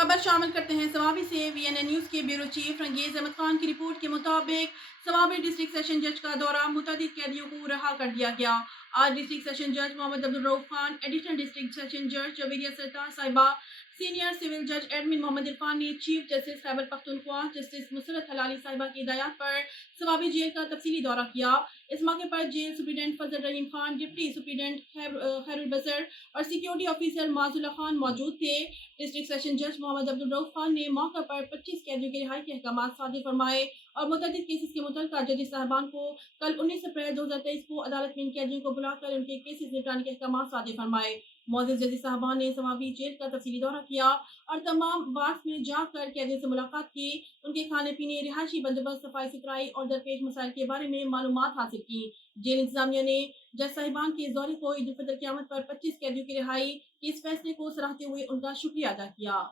खबर शामिल करते हैं सवाबी से। VNN न्यूज़ के ब्यूरो चीफ रंगेज अहमद खान की रिपोर्ट के मुताबिक सवाबी डिस्ट्रिक्ट सेशन जज का दौरा, मुतअद्दिद कैदियों को रहा कर दिया गया। आज डिस्ट्रिक्ट सेशन जज Mohammad Abdul Rauf Khan, additional district session जज जवेरिया सरताज साहिबा, सीनियर सिविल जज एडमिन मोहम्मद इरफान ने chief justice Khyber Pakhtunkhwa justice Musarrat Hilali साहिबा की हिदायत पर सवाबी जेल का तफसीली दौरा किया। इस मौके पर जेल सुप्रीडेंट फजल रहीम खान, डिप्टी सुप्रीडेंट खैरुल बसर और सिक्योरिटी ऑफिसर माजुल्ला खान मौजूद थे। डिस्ट्रिक्ट सेशन जज मोहम्मद अब्दुल रऊफ खान ने मौके पर 25 कैदियों की रिहाई के अहकाम सादिर फरमाए और मुतअद्दिद केसेस के मुतल्लिका जजेस साहबान को कल 19 अप्रैल 2023 को अदालत में इन कैदियों को बुलाकर उनके केसेस निपटाने के अहकाम सादिर फरमाए। मौजूद जजेस साहबान ने सवाबी जेल का तफसीली दौरा किया और तमाम वार्ड्स में जाकर कैदियों से मुलाकात की, उनके खाने पीने, रिहायशी बंदोबस्त, सफाई सुथराई और दरपेश मसाइल के बारे में मालूमात हासिल की। जेल इंतजामिया ने जज साहिबान के इस दौरे को ईद उल फितर क़यामत पर 25 कैदियों की रिहाई के इस फैसले को सराहते हुए उनका शुक्रिया अदा किया।